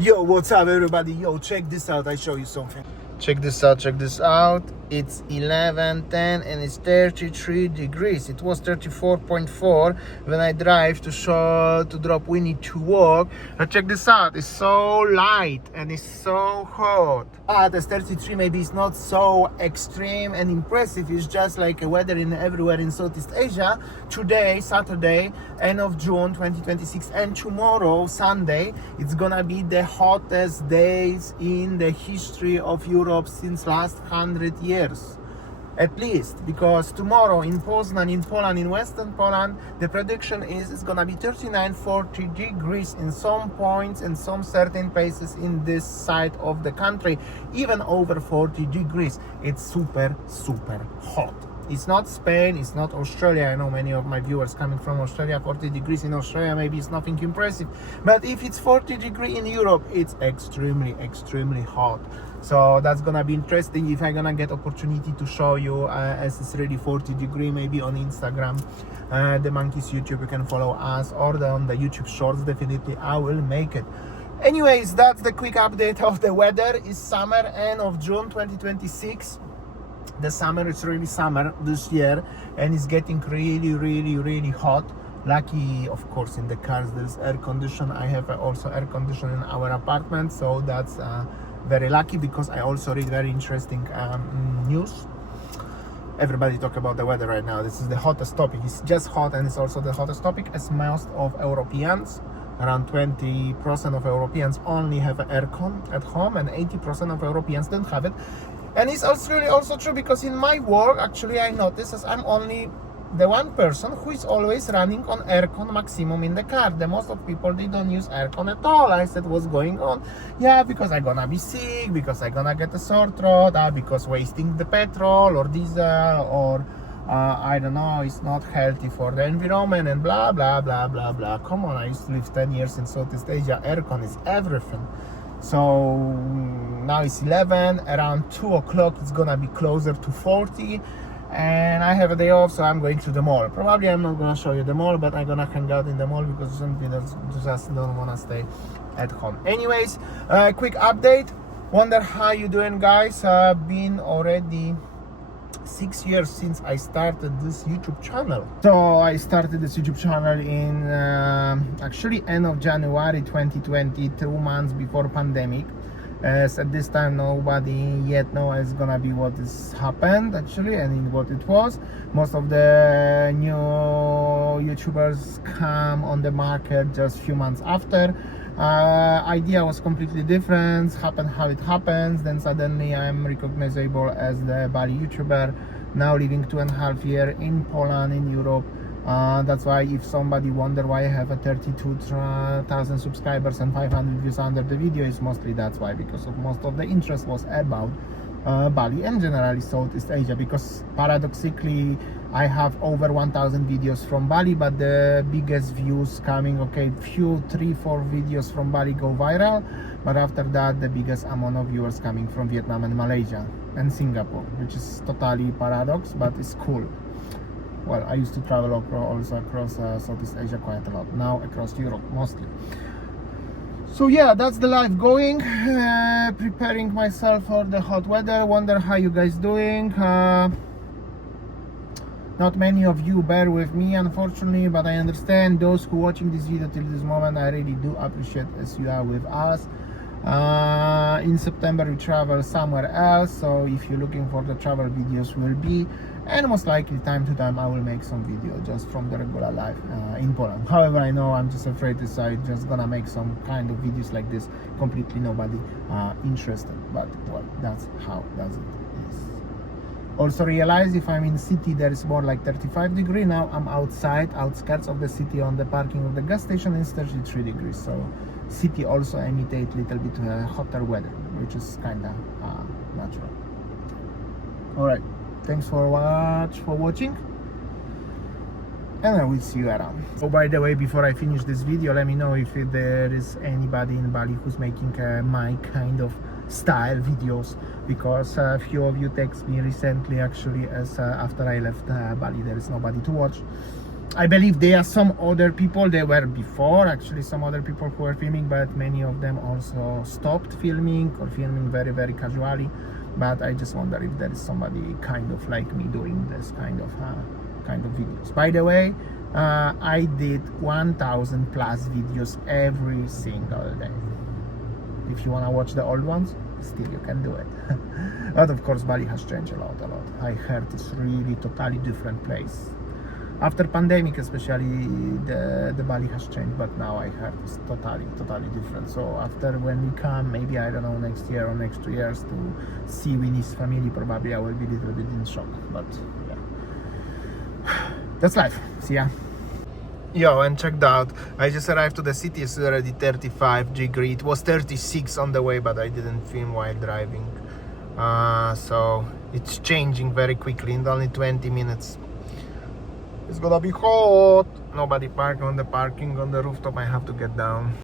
Yo, what's up everybody? Yo, check this out, I show you something. Check this out. It's 11:10 and it's 33 degrees. It was 34.4 when I drive to drop Winnie to work. But check this out, it's so light and it's so hot. As 33 maybe it's not so extreme and impressive. It's just like a weather in everywhere in Southeast Asia. Today, Saturday, end of June 2026, and tomorrow, Sunday, it's gonna be the hottest days in the history of Europe since last 100 years. At least, because tomorrow in Poznan, in Poland, in Western Poland, the prediction is it's gonna be 39-40 degrees in some points and some certain places in this side of the country, even over 40 degrees. It's super hot. It's not Spain, it's not Australia. I know many of my viewers coming from Australia. 40 degrees in Australia maybe it's nothing impressive, but if it's 40 degrees in Europe, it's extremely hot. So that's gonna be interesting if I'm gonna get opportunity to show you as it's really 40 degree maybe on Instagram, the Monkeys YouTube. You can follow us, or on the YouTube shorts. Definitely I will make it. Anyways, that's the quick update of the weather. It's summer, end of June 2026. The summer is really summer this year, and it's getting really hot. Lucky, of course, in the cars there's air condition. I have also air condition in our apartment, so that's very lucky, because I also read very interesting news. Everybody talk about the weather right now. This is the hottest topic. It's just hot, and it's also the hottest topic, as most of Europeans, around 20% of Europeans only have aircon at home, and 80% of Europeans don't have it. And it's also really also true, because in my work, actually, I notice as I'm only the one person who is always running on aircon maximum in the car. The most of people, they don't use aircon at all. I said, what's going on? Yeah, because I'm gonna be sick, because I'm gonna get a sore throat, because wasting the petrol or diesel, or I don't know, it's not healthy for the environment, and blah blah. Come on, I used to live 10 years in Southeast Asia. Aircon is everything. So now it's 11, around 2 o'clock it's gonna be closer to 40, and I have a day off, so I'm going to the mall. Probably I'm not gonna show you the mall, but I'm gonna hang out in the mall, because some people just don't wanna stay at home. Anyways, quick update. Wonder how you doing, guys. Been already 6 years since I started this YouTube channel. So I started this YouTube channel in actually end of January 2020, 2 months before pandemic. As at this time nobody yet know it's gonna be what has happened actually, and what it was. Most of the new YouTubers come on the market just few months after. Idea was completely different, happened how it happens. Then suddenly I'm recognizable as the Bali YouTuber, now living 2.5 years in Poland, in Europe. That's why if somebody wonder why I have a 32,000 subscribers and 500 views under the video, is mostly that's why, because of most of the interest was about Bali and generally Southeast Asia, because paradoxically I have over 1,000 videos from Bali, but the biggest views coming, okay, few 3-4 videos from Bali go viral, but after that the biggest amount of viewers coming from Vietnam and Malaysia and Singapore, which is totally paradox, but it's cool. Well, I used to travel also across Southeast Asia quite a lot, now across Europe mostly. So yeah, that's the life going, preparing myself for the hot weather. Wonder how you guys doing. Not many of you bear with me, unfortunately, but I understand those who watching this video till this moment. I really do appreciate as you are with us. In September we travel somewhere else, so if you're looking for the travel videos, will be, and most likely time to time I will make some video just from the regular life in Poland. However, I know I'm just afraid to say just gonna make some kind of videos like this, completely nobody interested, but well, that's how does it is. Also realize if I'm in city there is more like 35 degrees. Now I'm outside, outskirts of the city on the parking of the gas station, is 33 degrees. So city also imitate little bit hotter weather, which is kinda natural. Alright, thanks for watching, and I will see you around. Oh, by the way, before I finish this video, let me know if there is anybody in Bali who's making my kind of style videos, because a few of you text me recently actually, as after I left Bali there is nobody to watch. I believe there are some other people, there were before actually some other people who were filming, but many of them also stopped filming or filming very, very casually. But I just wonder if there is somebody kind of like me doing this kind of videos. By the way, I did 1,000 plus videos every single day. If you want to watch the old ones, still you can do it. But of course Bali has changed a lot. I heard it's really totally different place. After pandemic especially, the Bali has changed, but now I heard it's totally different. So after when we come, maybe I don't know, next year or next 2 years to see Winnie's family, probably I will be a little bit in shock, but yeah. That's life. See ya. Yo, and checked out, I just arrived to the city. It's already 35 degree. It was 36 on the way, but I didn't film while driving. So it's changing very quickly in only 20 minutes. It's gonna be hot. Nobody parked on the parking on the rooftop. I have to get down.